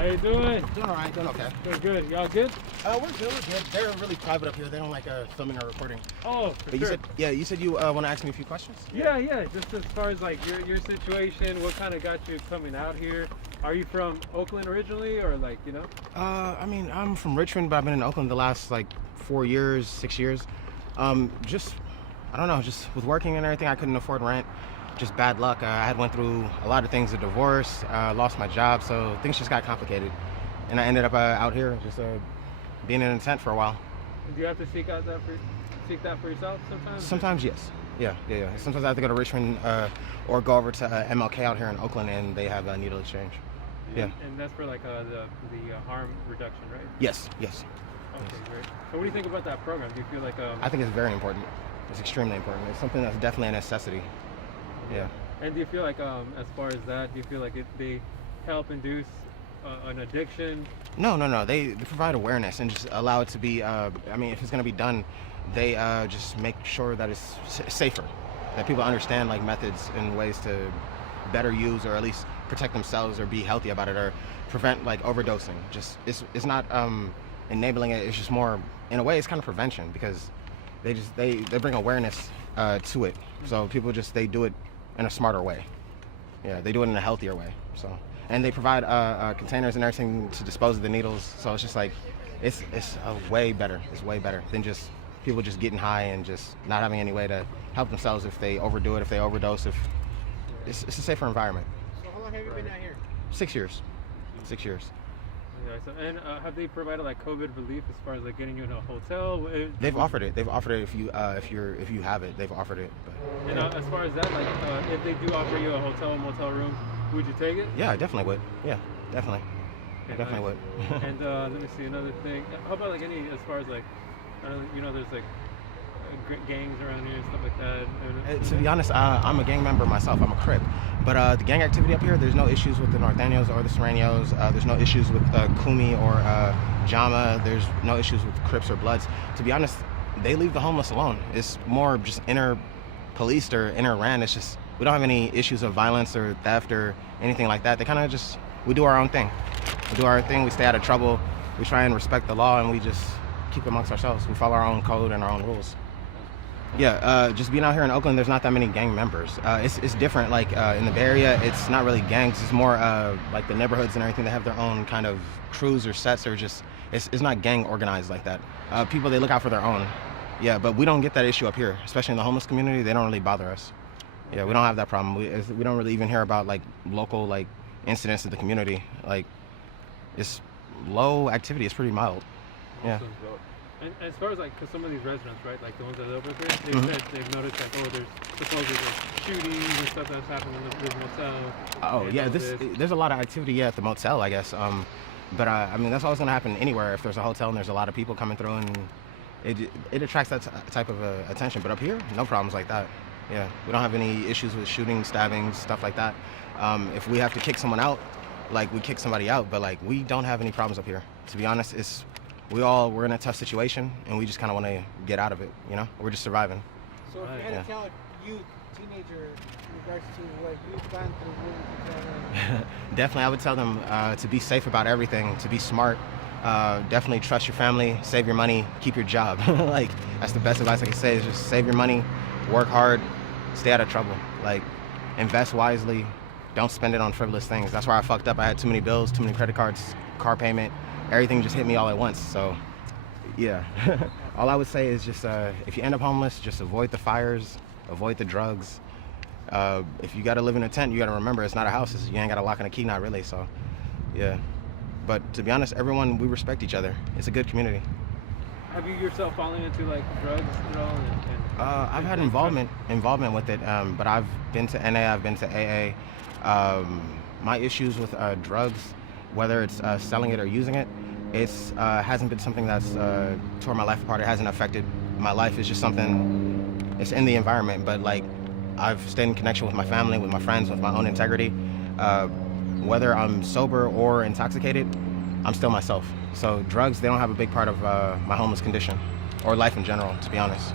How you doing? Doing all right, doing okay. Doing good. Y'all good? We're good. They're really private up here. They don't like filming or recording. Oh, for sure. You said you want to ask me a few questions? Yeah. Just as far as like your situation, what kind of got you coming out here? Are you from Oakland originally, or like, you know? I mean, I'm from Richmond, but I've been in Oakland the last like 4 years, 6 years. Just, I don't know, just with working and everything, I couldn't afford rent. Just bad luck. I had went through a lot of things, a divorce, lost my job, so things just got complicated. And I ended up out here just being in a tent for a while. Do you have to seek that for yourself sometimes? Sometimes, yes. Yeah. Sometimes I have to go to Richmond or go over to MLK out here in Oakland, and they have a needle exchange. Yeah. And that's for like the harm reduction, right? Yes. Okay, great. So what do you think about that program? Do you feel like I think it's very important. It's extremely important. It's something that's definitely a necessity. Yeah. And do you feel like, as far as that, do you feel like they help induce an addiction? No. They provide awareness and just allow it to be. I mean, if it's going to be done, they just make sure that it's safer, that people understand like methods and ways to better use or at least protect themselves or be healthy about it or prevent like overdosing. Just it's not enabling it. It's just more, in a way, it's kind of prevention because they bring awareness to it. So people they do it in a smarter way. Yeah, they do it in a healthier way. So, and they provide containers and everything to dispose of the needles. So it's just like, it's way better. It's way better than just people just getting high and just not having any way to help themselves if they overdo it, if they overdose. If it's a safer environment. So how long have you been out here? 6 years. 6 years. Yeah, so, and have they provided like COVID relief as far as like getting you in a hotel? They've offered it. They've offered it if you have it. They've offered it. But. And as far as that, like if they do offer you a motel room, would you take it? Yeah, I definitely would. Yeah, definitely. Okay, I definitely would. And let me see another thing. How about like any as far as like, there's like gangs around here and stuff like that. To be honest, I'm a gang member myself. I'm a Crip. But the gang activity up here, there's no issues with the Norteños or the Serranos. There's no issues with Kumi or Jama. There's no issues with Crips or Bloods. To be honest, they leave the homeless alone. It's more just inner policed or inner ran. It's just, we don't have any issues of violence or theft or anything like that. They kind of just, we do our own thing. We stay out of trouble. We try and respect the law, and we just keep amongst ourselves. We follow our own code and our own rules. Yeah, just being out here in Oakland, there's not that many gang members. It's different. Like in the Bay Area, it's not really gangs. It's more like the neighborhoods and everything. They have their own kind of crews or sets, or just it's not gang organized like that. People, they look out for their own. Yeah, but we don't get that issue up here, especially in the homeless community. They don't really bother us. Yeah, we don't have that problem. We don't really even hear about like local like incidents in the community. Like it's low activity. It's pretty mild. Yeah. And as far as like, cause some of these residents, right, like the ones that live up here, they said they've noticed like, there's supposedly shootings and stuff that's happening in this motel. Oh yeah, there's a lot of activity at the motel, I guess. But I mean, that's always gonna happen anywhere if there's a hotel and there's a lot of people coming through, and it attracts that type of attention. But up here, no problems like that. Yeah, we don't have any issues with shooting, stabbings, stuff like that. If we have to kick someone out, like we kick somebody out, but like we don't have any problems up here. To be honest, we're in a tough situation, and we just kind of want to get out of it, you know? We're just surviving. So if you had to tell a teenager in regards to what you've gone through, what would you tell them? Definitely, I would tell them to be safe about everything, to be smart. Definitely trust your family, save your money, keep your job. Like, that's the best advice I can say, is just save your money, work hard, stay out of trouble. Like, invest wisely, don't spend it on frivolous things. That's where I fucked up. I had too many bills, too many credit cards, car payment. Everything just hit me all at once. So, yeah. All I would say is just, if you end up homeless, just avoid the fires, avoid the drugs. If you got to live in a tent, you got to remember it's not a house. You ain't got a lock and a key, not really. So, yeah. But to be honest, everyone, we respect each other. It's a good community. Have you yourself fallen into like drugs at all? I've had involvement with it, but I've been to NA, I've been to AA. My issues with drugs, whether it's selling it or using it, hasn't been something that's tore my life apart. It hasn't affected my life. It's just something, it's in the environment. But like, I've stayed in connection with my family, with my friends, with my own integrity. Whether I'm sober or intoxicated, I'm still myself. So drugs, they don't have a big part of my homeless condition or life in general, to be honest.